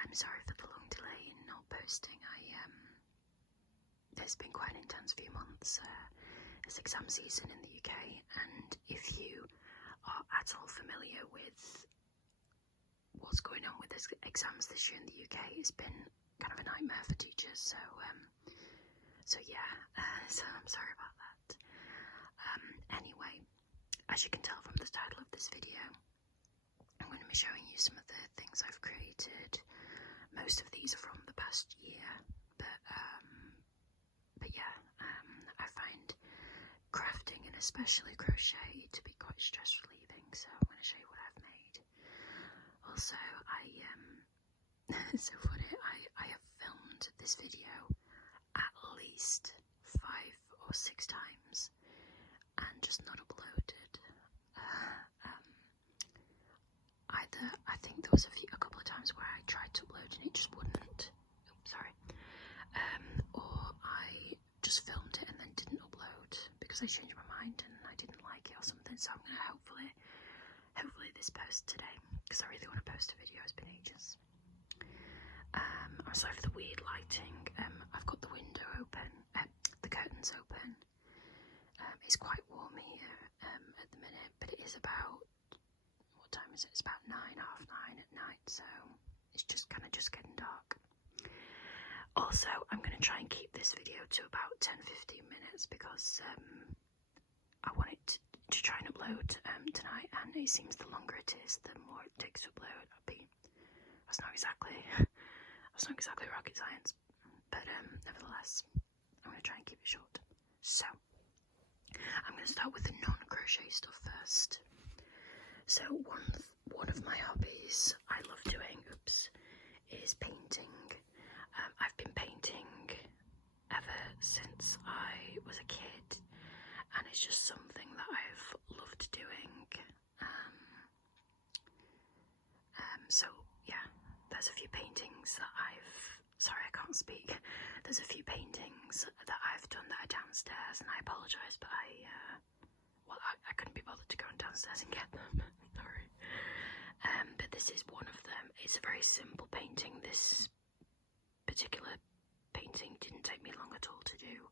I'm sorry for the long delay in not posting. There's been quite an intense few months. It's exam season in the UK, and if you are at all familiar with what's going on with exams this year in the UK, it's been kind of a nightmare for teachers. So I'm sorry about that. Anyway, as you can tell from the title of this video, I'm going to be showing you some of the things I've created. Most of these are from the past year, but I find crafting and especially crochet to be quite stress relieving, so I'm going to show you what I've made. Also, so funny, I have filmed this video at least 5 or 6 times and just not uploaded. I think there was a couple of times where I tried to upload and it just wouldn't. Or I just filmed it and then didn't upload because I changed my mind and I didn't like it or something. So I'm gonna hopefully this post today because I really want to post a video. It's been ages. I'm sorry for the weird lighting. I've got the window open, the curtains open. It's quite warm here at the minute, but it is about, what time is it? It's about 9, half 9 at night, so it's just getting dark. Also, I'm going to try and keep this video to about 10-15 minutes because I want it to try and upload tonight, and it seems the longer it is, the more it takes to upload. That's not exactly rocket science, but nevertheless, I'm going to try and keep it short. So, I'm going to start with the non-crochet stuff first. So, one of my hobbies I love doing, is painting. I've been painting ever since I was a kid, and it's just something that I've loved doing. So yeah, there's a few paintings that There's a few paintings that I've done that are downstairs, and I apologise, but I couldn't be bothered to go downstairs and get them. Sorry. But this is one of them. It's a very simple painting. This particular painting didn't take me long at all to do.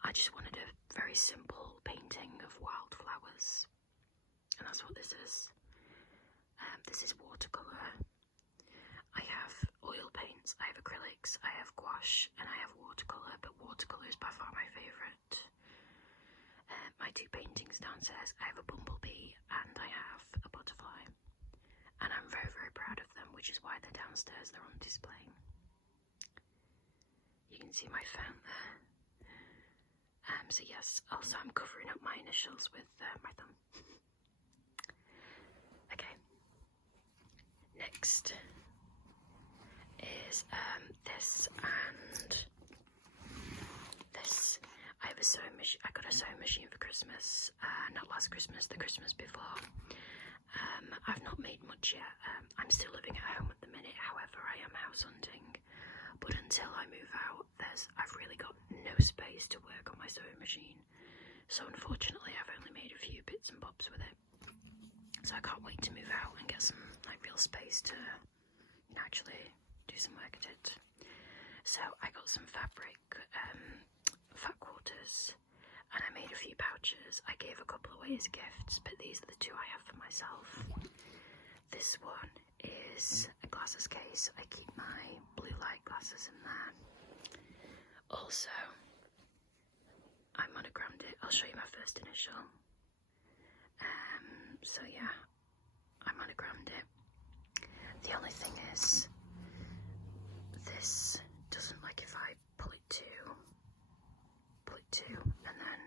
I just wanted a very simple painting of wildflowers, and that's what this is. This is watercolour. I have oil paints, I have acrylics, I have gouache, and I have watercolour, but watercolour is by far my favourite. My 2 paintings downstairs, I have a bumblebee and I have a butterfly, and I'm very, very proud of them, which is why they're downstairs, they're on display. You can see my phone there. So yes, also I'm covering up my initials with my thumb. Okay, next is this and this. I have a sewing machine. I got a sewing machine for Christmas, not last Christmas, the Christmas before. I've not made much yet. I'm still living at home at the minute, however I am house hunting, but until I move out, I've really got no space to work on my sewing machine, so unfortunately I've only made a few bits and bobs with it. So I can't wait to move out and get some real space to actually do some work at it. So I got some fabric, fat quarters, and I made a few pouches. I gave a couple away as gifts, but these are the 2 I have for myself. This one is a glasses case. I keep my blue light glasses in there. Also, I monogrammed it. I'll show you my first initial. So yeah, I monogrammed it. The only thing is, this doesn't, like, if I pull it to, and then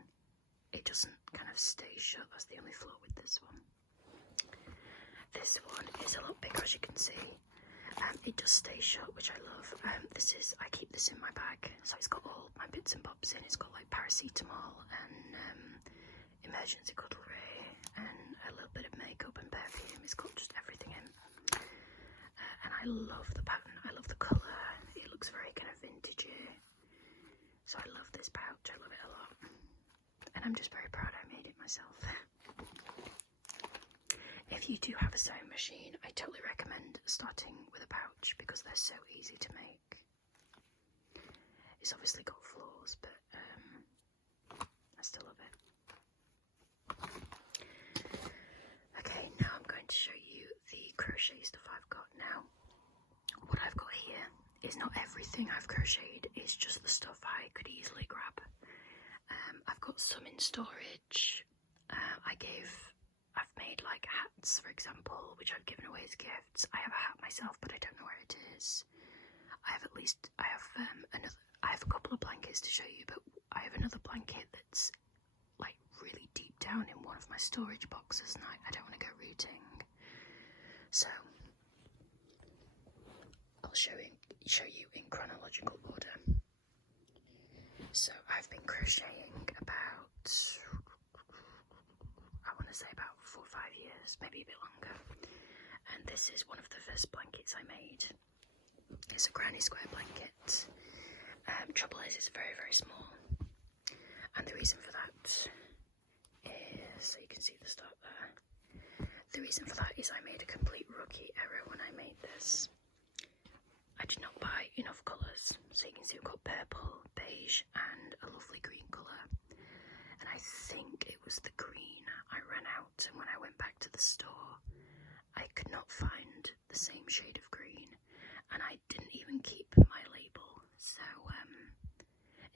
it doesn't kind of stay shut. That's the only flaw with this one. This one is a lot bigger, as you can see. It does stay shut, which I love. I keep this in my bag, so it's got all my bits and bobs in. It's got like paracetamol and emergency cutlery and a little bit of makeup and perfume. It's got just everything in. And I love the pattern. I love the colour. It looks very kind of vintagey. So I love this pouch. I love it a lot. And I'm just very proud I made it myself. If if you do have a sewing machine, I totally recommend starting with a pouch because they're so easy to make. It's obviously got flaws, but I still love it. Okay, now I'm going to show you the crochet stuff I've got now. What I've got here is not everything I've crocheted, it's just the stuff I could easily grab. I've got some in storage. I've made like hats, for example, which I've given away as gifts. I have a hat myself, but I don't know where it is. I have a couple of blankets to show you, but I have another blanket that's like really deep down in one of my storage boxes, and I don't want to go rooting. So I'll show you in chronological order. So I've been crocheting about, I want to say about 4 or 5 years, maybe a bit longer. And this is one of the first blankets I made. It's a granny square blanket. Trouble is, it's very, very small. And the reason for that is, so you can see the start there. The reason for that is I made a complete rookie error when I made this. I did not buy enough colours. So you can see we've got purple, beige and a lovely green colour. And I think it was the green I ran out, and when I went back to the store I could not find the same shade of green, and I didn't even keep my label. So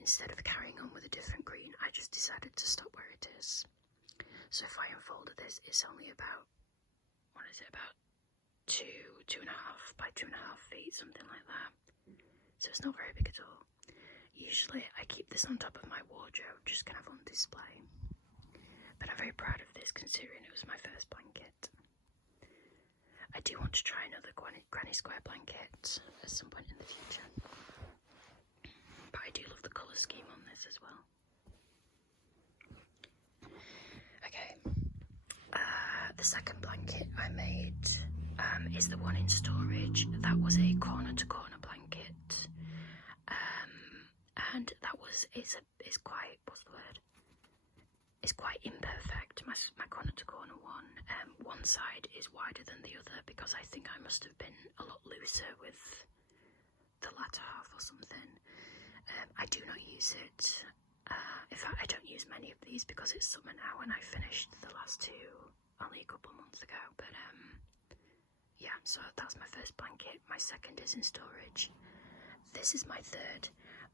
instead of carrying on with a different green, I just decided to stop where it is. So if I unfolded this, it's only about, what is it, about 2.5 by 2.5 feet, something like that. So it's not very big at all. Usually I keep this on top of my wardrobe, just kind of on display. But I'm very proud of this considering it was my first blanket. I do want to try another granny square blanket at some point in the future. But I do love the colour scheme on this as well. Okay. The second blanket I made is the one in storage. That was a corner to corner blanket. And that was, it's quite, what's the word? It's quite imperfect, my corner to corner one. One side is wider than the other because I think I must have been a lot looser with the latter half or something. I do not use it. In fact, I don't use many of these because it's summer now and I finished the last two only a couple of months ago. But yeah, so that's my first blanket. My second is in storage. This is my third.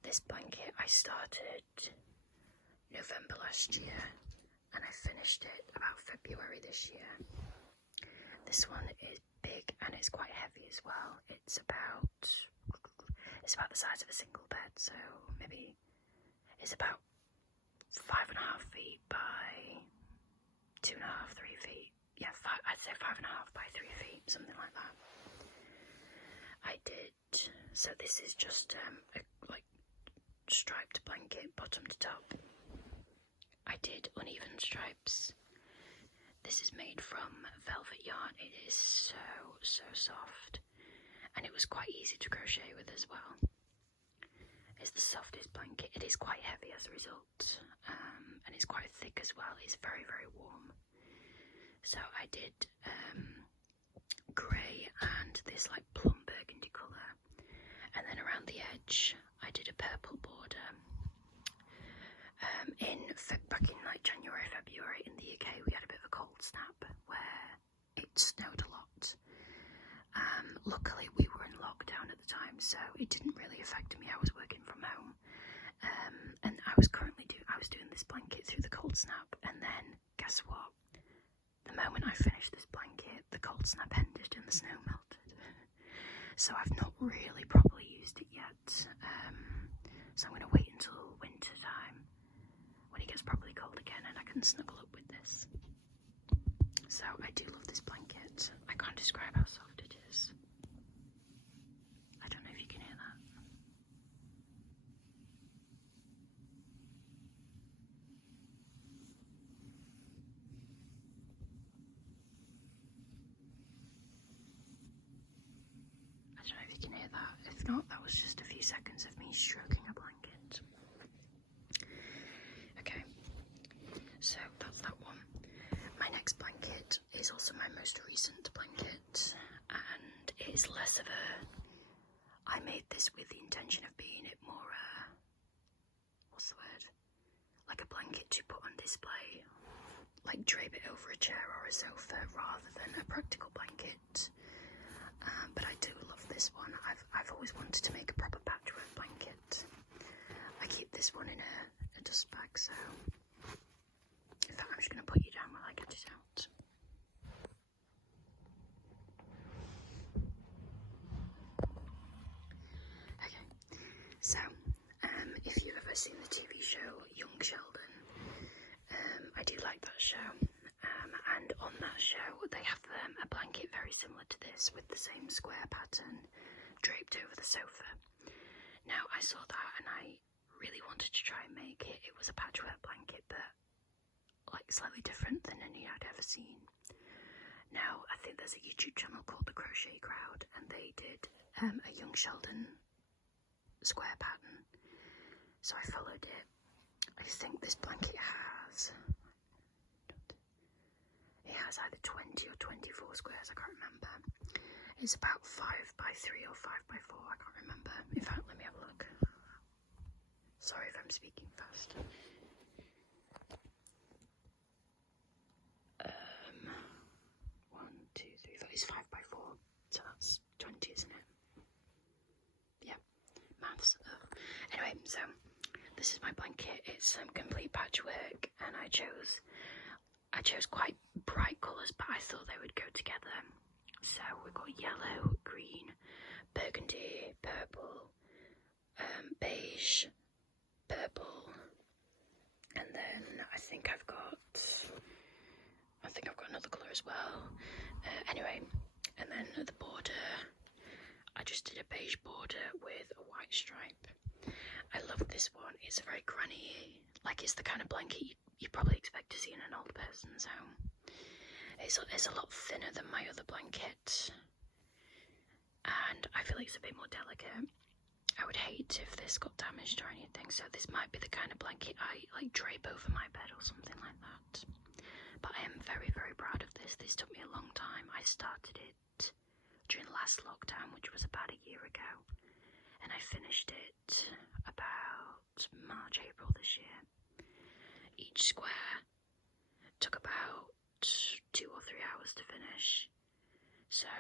This blanket I started November last year and I finished it about February this year. This one is big and it's quite heavy as well. It's about the size of a single bed, so maybe it's about 5.5 feet by 2.5, 3 feet. Yeah, I'd say 5.5 by 3 feet, something like that. So this is just a like striped blanket, bottom to top. I did uneven stripes. This is made from velvet yarn. It is so soft, and it was quite easy to crochet with as well. It's the softest blanket. It is quite heavy as a result, and it's quite thick as well. It's very, very warm. So I did grey and this like plum burgundy colour, and then around the edge I did a purple border. Back in like January, February in the UK, we had a bit of a cold snap where it snowed a lot. Luckily we were in lockdown at the time, so it didn't really affect me. I was working from home, and I was doing this blanket through the cold snap, and then guess what? The moment I finished this blanket, the cold snap ended and the snow melted. So I've not really properly used it yet. So I'm going to wait until winter time when it gets properly cold again and I can snuggle up with this. So I do love this blanket. I can't describe how soft it is. I don't know if you can hear that. I don't know if you can hear that. If not, that was just a few seconds of me stroking a blanket. Okay, so that's that one. My next blanket is is also my most recent blanket, and it is less of a... I made this with the intention of being it more, what's the word? Like a blanket to put on display, like drape it over a chair or a sofa, rather than a practical blanket. But I do love this one. I've always wanted to make a proper patchwork blanket. I keep this one in a dust bag, so in fact I'm just going to put you down while I get it out. Okay, so if you've ever seen the TV show Young Sheldon, I do like that show, and on that show they have a blanket very similar to this with the same square pattern draped over the sofa. Now I saw that and I really wanted to try and make it. It was a patchwork blanket, but like slightly different than any I'd ever seen. Now I think there's a YouTube channel called The Crochet Crowd, and they did a Young Sheldon square pattern, so I followed it. I think this blanket has either 20 or 24 squares, I can't remember. It's about 5 by 3 or 5 by 4, I can't remember. In fact, let me have a look. Sorry if I'm speaking fast. 1, 2, 3, 4. It's 5 by 4, so that's 20, isn't it? Yeah, maths. Anyway, so this is my blanket. It's complete patchwork, and I chose quite bright colours, but I thought they would go together. So we've got yellow, green, burgundy, purple, beige, purple, and then I think I've got another colour as well. Anyway, and then at the border, I just did a beige border with a white stripe. I love this one. It's a very granny, like it's the kind of blanket you probably expect to see in an old person's home. It's a lot thinner than my other blanket, and I feel like it's a bit more delicate. I would hate if this got damaged or anything, so this might be the kind of blanket I like drape over my bed or something like that. But I am very, very proud of this. This took me a long time. I started it during last lockdown, which was about a year ago, and I finished it about March, April this year. Each square took about 2 or 3 hours to finish, so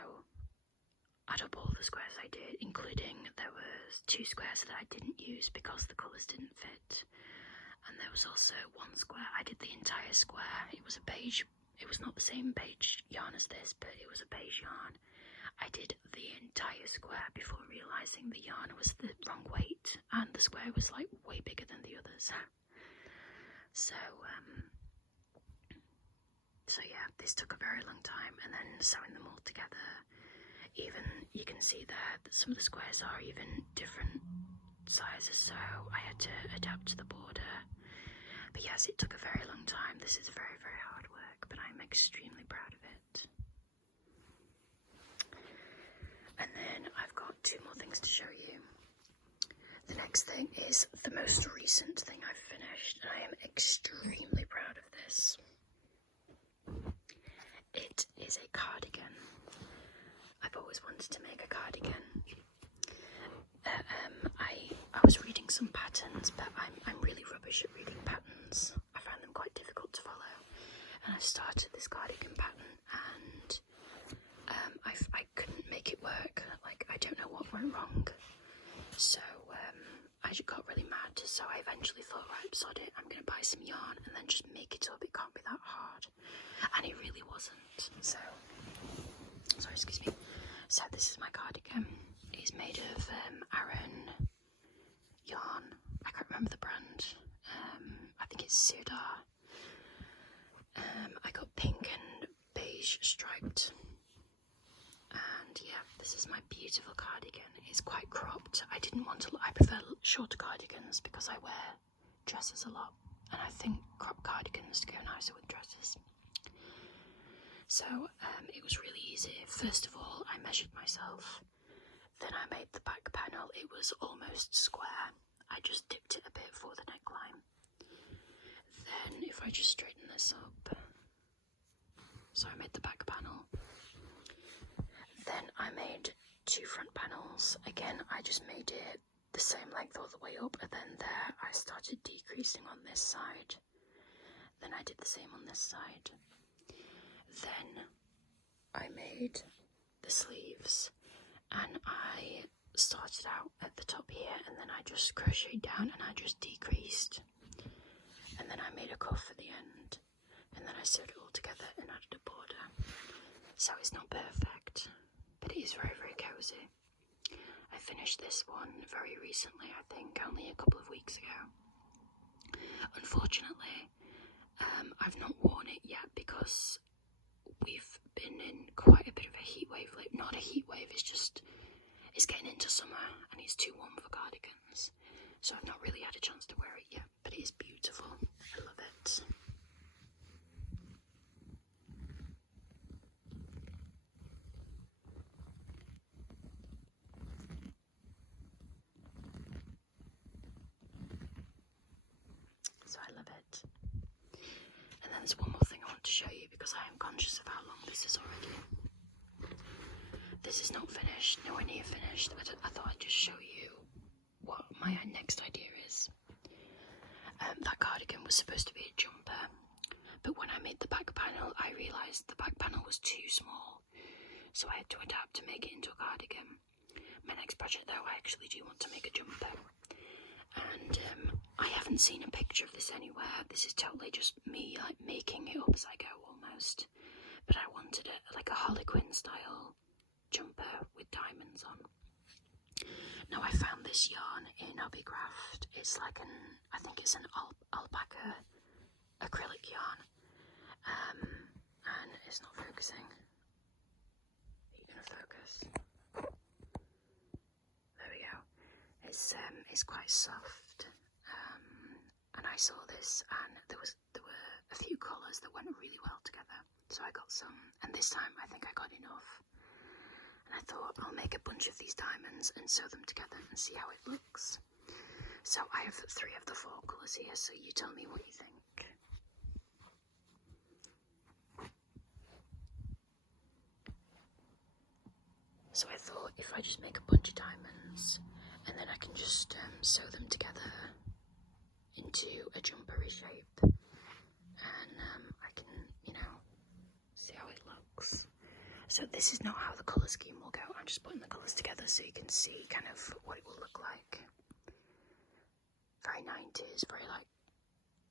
out of all the squares I did, including there was 2 squares that I didn't use because the colours didn't fit, and there was also 1 square I did the entire square. It was a beige, it was not the same beige yarn as this, but it was a beige yarn. I did the entire square before realising the yarn was the wrong weight and the square was like way bigger than the others. So yeah, this took a very long time, and then sewing them all together, even you can see there that some of the squares are even different sizes, so I had to adapt to the border. But yes, it took a very long time. This is very, very hard work, but I'm extremely proud of it. And then I've got 2 more things to show you. The next thing is the most recent thing I've finished, and I am extremely proud of this. It is a cardigan. I've always wanted to make a cardigan. I was reading some patterns, but I'm really rubbish at reading patterns. I find them quite difficult to follow. And I've started this cardigan pattern, and I couldn't make it work. Like, I don't know what went wrong. So I just got really mad. So I eventually thought, right, sod it, I'm going to buy some yarn and then just make it up. It can't be that hard. And it really wasn't. So, sorry, excuse me. So this is my cardigan. It's made of Aran yarn. I can't remember the brand. I think it's Sirdar. I got pink and beige striped. And yeah, this is my beautiful cardigan. It's quite cropped. I didn't want to, I prefer shorter cardigans because I wear dresses a lot, and I think cropped cardigans go nicer with dresses. So it was really easy. First of all, I measured myself, then I made the back panel. It was almost square. I just dipped it a bit for the neckline. Then if I just straighten this up, So I made the back panel. Then I made 2 front panels. Again, I just made it the same length all the way up, and then there I started decreasing on this side. Then I did the same on this side. Then I made the sleeves, and I started out at the top here, and then I just crocheted down and I just decreased, and then I made a cuff at the end, and then I sewed it all together and added a border. So it's not perfect, but it is very, very cozy. I finished this one very recently, I think only a couple of weeks ago. Unfortunately, I've not worn it yet because we've been in quite a bit of a heat wave. Like, not a heat wave, it's getting into summer and it's too warm for cardigans, so I've not really had a chance to wear it yet, but it is beautiful. I love it. So I love it. And then there's one more thing I want to show you, because I am conscious of how long this is already. This is not finished, nowhere near finished. I thought I'd just show you what my next idea is. That cardigan was supposed to be a jumper, but when I made the back panel, I realised the back panel was too small, so I had to adapt to make it into a cardigan. My next project, though, I actually do want to make a jumper, and I haven't seen a picture of this anywhere. This is totally just me, like, making it up as I go, almost. But I wanted it like a Harlequin style jumper with diamonds on. Now, I found this yarn in Hobbycraft. It's like I think it's an alpaca acrylic yarn, and it's not focusing. Are you gonna focus? There we go. It's quite soft, and I saw this, and there were a few colours that went really well together, so I got some, and this time I think I got enough. And I thought I'll make a bunch of these diamonds and sew them together and see how it looks. So I have 3 of the 4 colours here, so you tell me what you think. So I thought if I just make a bunch of diamonds, and then I can just sew them together into a jumpery shape, and I can, see how it looks. So this is not how the colour scheme will go. I'm just putting the colours together so you can see kind of what it will look like. Very 90s, very like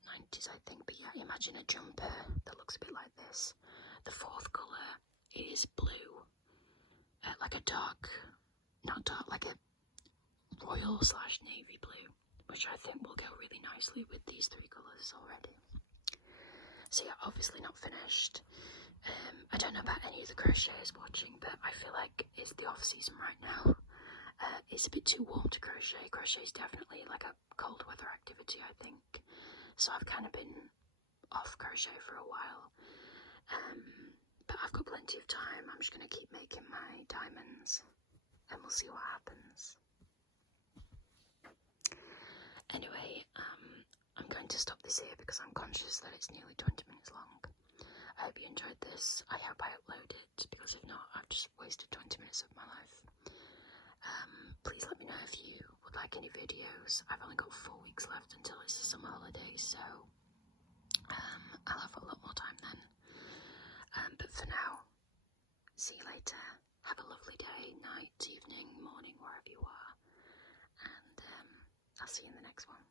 90s, I think. But yeah, imagine a jumper that looks a bit like this. The 4th colour is blue, like a dark, not dark, like a royal/navy blue, which I think will go really nicely with these 3 colours already. So yeah, obviously not finished. I don't know about any of the crocheters watching, but I feel like it's the off season right now. It's a bit too warm to crochet. Crochet is definitely like a cold weather activity, I think. So I've kind of been off crochet for a while. But I've got plenty of time. I'm just going to keep making my diamonds, and we'll see what happens. Anyway, I'm going to stop this here because I'm conscious that it's nearly 20 minutes long. I hope you enjoyed this. I hope I upload it, because if not, I've just wasted 20 minutes of my life. Please let me know if you would like any videos. I've only got 4 weeks left until it's the summer holidays, so I'll have a lot more time then. But for now, see you later. Have a lovely day, night, evening, morning, wherever you are, and I'll see you in the next one.